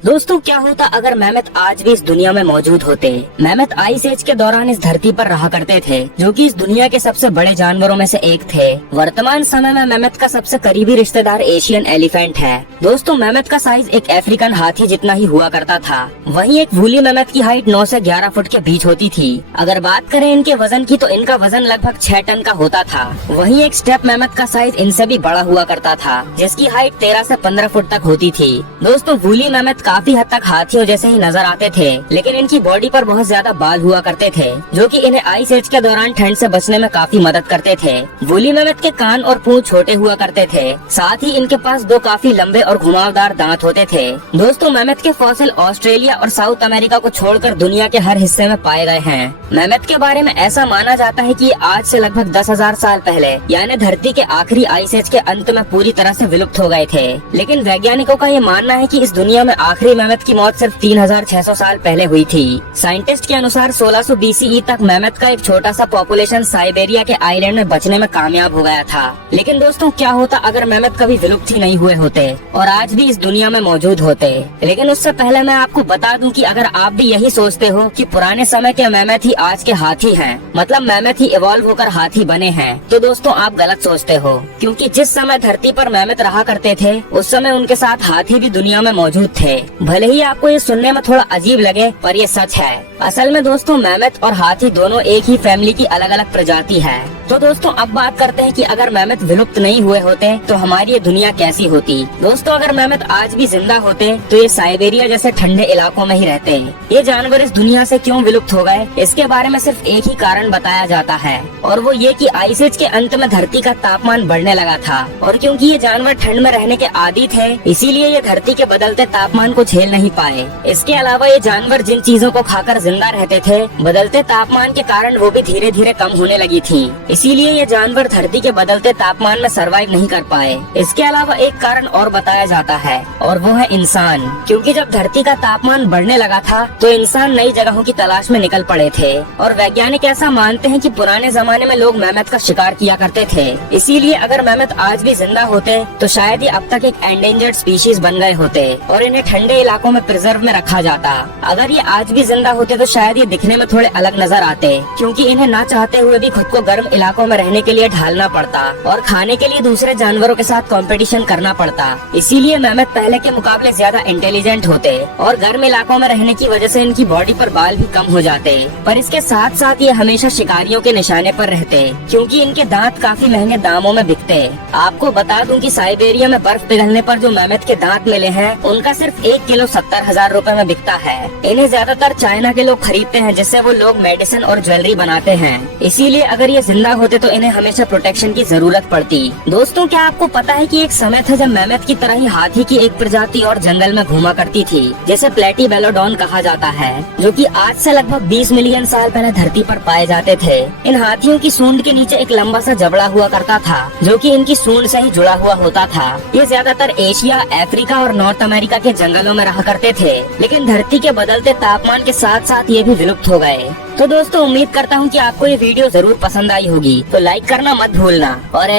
दोस्तों क्या होता अगर मैमथ आज भी इस दुनिया में मौजूद होते। मैमथ आइस एज के दौरान इस धरती पर रहा करते थे, जो कि इस दुनिया के सबसे बड़े जानवरों में से एक थे। वर्तमान समय में मैमथ का सबसे करीबी रिश्तेदार एशियन एलिफेंट है। दोस्तों मैमथ का साइज एक अफ्रीकन हाथी जितना ही हुआ करता था। वहीं एक वूली मैमथ की हाइट 9 से 11 फुट के बीच होती थी। अगर बात करें इनके वजन की तो इनका वजन लगभग 6 टन का होता था। वहीं एक स्टेप मैमथ का साइज इनसे भी बड़ा हुआ करता था, जिसकी हाइट 13 से 15 फुट तक होती थी। दोस्तों वूली मैमथ काफी हद तक हाथियों जैसे ही नजर आते थे, लेकिन इनकी बॉडी पर बहुत ज्यादा बाल हुआ करते थे, जो कि इन्हें आइस एज के दौरान ठंड से बचने में काफी मदद करते थे। वूली मैमथ के कान और पूंछ छोटे हुआ करते थे, साथ ही इनके पास 2 काफी लंबे और घुमावदार दांत होते थे। दोस्तों मैमथ के फॉसिल ऑस्ट्रेलिया और साउथ अमेरिका को छोड़कर दुनिया के हर हिस्से में पाए गए हैं। मैमथ के बारे में ऐसा माना जाता है कि आज से लगभग 10,000 साल पहले यानी धरती के आखिरी आइस एज के अंत में पूरी तरह से विलुप्त हो गए थे। लेकिन वैज्ञानिकों का ये मानना है कि इस दुनिया में आखिरी मैमथ की मौत सिर्फ 3600 साल पहले हुई थी। साइंटिस्ट के अनुसार 1600 BCE तक मैमथ का एक छोटा सा पॉपुलेशन साइबेरिया के आइलैंड में बचने में कामयाब हो गया था। लेकिन दोस्तों क्या होता अगर मैमथ कभी विलुप्त ही नहीं हुए होते और आज भी इस दुनिया में मौजूद होते। लेकिन उससे पहले मैं आपको बता दूं कि अगर आप भी यही सोचते हो कि पुराने समय के मैमथ ही आज के हाथी हैं, मतलब मैमथ ही इवॉल्व होकर हाथी बने हैं, तो दोस्तों आप गलत सोचते हो। क्योंकि जिस समय धरती पर मैमथ रहा करते थे उस समय उनके साथ हाथी भी दुनिया में मौजूद थे। भले ही आपको ये सुनने में थोड़ा अजीब लगे, पर ये सच है। असल में दोस्तों मैमथ और हाथी दोनों एक ही फैमिली की अलग अलग प्रजाति है। तो दोस्तों अब बात करते हैं कि अगर मैमथ विलुप्त नहीं हुए होते तो हमारी ये दुनिया कैसी होती। दोस्तों अगर मैमथ आज भी जिंदा होते तो ये साइबेरिया जैसे ठंडे इलाकों में ही रहते। ये जानवर इस दुनिया से क्यों विलुप्त हो गए, इसके बारे में सिर्फ एक ही कारण बताया जाता है, और वो ये कि आइस एज के अंत में धरती का तापमान बढ़ने लगा था, और क्योंकि ये जानवर ठंड में रहने के आदी थे इसीलिए ये धरती के बदलते तापमान को झेल नहीं पाए। इसके अलावा ये जानवर जिन चीजों को खाकर जिंदा रहते थे, बदलते तापमान के कारण वो भी धीरे धीरे कम होने लगी थी। इसीलिए ये जानवर धरती के बदलते तापमान में सरवाइव नहीं कर पाए। इसके अलावा एक कारण और बताया जाता है, और वो है इंसान। क्योंकि जब धरती का तापमान बढ़ने लगा था तो इंसान नई जगहों की तलाश में निकल पड़े थे, और वैज्ञानिक ऐसा मानते हैं कि पुराने जमाने में लोग मैमथ का शिकार किया करते थे। इसीलिए अगर मैमथ आज भी जिंदा होते तो शायद ये अब तक एक एंडेंजर्ड स्पीशीज बन गए होते और इन्हें ठंडे इलाकों में प्रिजर्व में रखा जाता। अगर ये आज भी जिंदा होते तो शायद ये दिखने में थोड़े अलग नजर आते, क्योंकि इन्हें ना चाहते हुए भी खुद को गर्म इलाकों में रहने के लिए ढालना पड़ता और खाने के लिए दूसरे जानवरों के साथ कंपटीशन करना पड़ता। इसीलिए मैमथ पहले के मुकाबले ज्यादा इंटेलिजेंट होते और गर्म इलाकों में रहने की वजह से इनकी बॉडी पर बाल भी कम हो जाते। पर इसके साथ साथ ये हमेशा शिकारियों के निशाने पर रहते, क्योंकि इनके दांत काफी महंगे दामों में बिकते। आपको बता दूं कि साइबेरिया में बर्फ पिघलने पर जो मैमथ के दांत मिले हैं उनका सिर्फ 1 किलो 70,000 रूपए में बिकता है। इन्हें ज्यादातर चाइना के लोग खरीदते हैं, जिससे वो लोग मेडिसिन और ज्वेलरी बनाते हैं। इसीलिए अगर ये जिंदा होते तो इन्हें हमेशा प्रोटेक्शन की जरूरत पड़ती। दोस्तों क्या आपको पता है कि एक समय था जब मैमथ की तरह ही हाथी की एक प्रजाति और जंगल में घूमा करती थी, जिसे प्लेटीबेलोडॉन कहा जाता है, जो कि आज से लगभग 20 मिलियन साल पहले धरती पर पाए जाते थे। इन हाथियों की सूंड के नीचे एक लंबा सा जबड़ा हुआ करता था, जो कि इनकी सूंड से ही जुड़ा हुआ होता था। ये ज्यादातर एशिया, अफ्रीका और नॉर्थ अमेरिका के जंगलों में रहा करते थे, लेकिन धरती के बदलते तापमान के साथ साथ ये भी विलुप्त हो गए। तो दोस्तों उम्मीद करता हूँ कि आपको ये वीडियो जरूर पसंद आई होगी, तो लाइक करना मत भूलना और